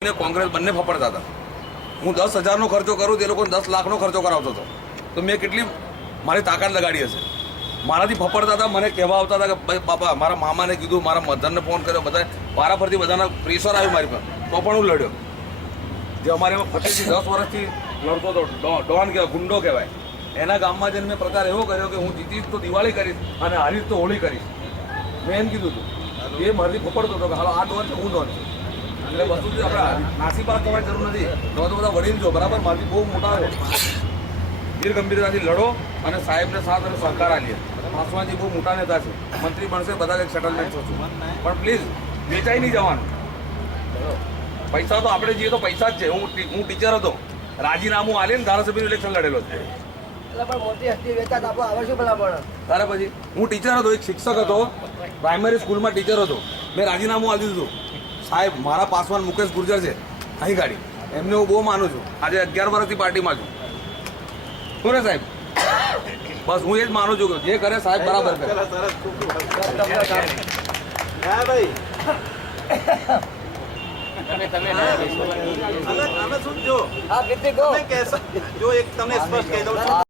કોંગ્રેસ બંને ફફડતા હતા. હું 10,000નો ખર્ચો કરું તે લોકોને 10 લાખનો ખર્ચો કરાવતો હતો. તો મેં કેટલી મારી તાકાત લગાડી હશે. મારાથી ફફડતા હતા, મને કહેવા આવતા હતા કે ભાઈ બાપા, મારા મામાને કીધું, મારા મધરને ફોન કર્યો, બધા વારાફરતી બધાના પ્રેશર આવ્યું મારી પર, તો પણ હું લડ્યો. જે અમારે એમાં ફતેહથી 10 વર્ષથી લડતો હતો, ડોન કહેવાય, ગુંડો કહેવાય, એના ગામમાં જઈને મેં પ્રચાર એવો કર્યો કે હું જીતીશ તો દિવાળી કરીશ અને હારીશ તો હોળી કરીશ. મેં એમ કીધું હતું. એ મારાથી ફફડતો હતો કે હાલો આ ડોન છે, હું ડોન છું. એટલે વસ્તુ જે આપણે નાસીપાસ થવાની જરૂર નથી. તો બધા વડીલ જો બરાબર મારી બહુ મોટા વીર ગંભીરતાથી લડો અને સાહેબને સાથ અને સહકાર આપીએ. પાસવાનજી બહુ મોટા નેતા છે, મંત્રી બનશે, બધા કંઈક સેટલમેન્ટ થશે, પણ પ્લીઝ વેચાઈ નહીં જવાનું. પૈસા તો આપણે જઈએ તો પૈસા જ છે. હું ટીચર હતો, રાજીનામું આલીને ધારાસભ્યનું ઇલેક્શન લડેલો છે. તારે પછી હું ટીચર હતો, એક શિક્ષક હતો, પ્રાઇમરી સ્કૂલમાં ટીચર હતો. મેં રાજીનામું આપી દીધું. સાહેબ મારા પાસવાન મુકેશ ગુર્જર છે અહીં ગાડી, એમને હું બહુ માનું છું. આજે 11 વર્ષથી પાર્ટીમાં છું. શું રે સાહેબ, બસ હું એ જ માનું છું કે જે કરે સાહેબ બરાબર કરે. જો એક તમને સ્પષ્ટ કહી દઉં છું.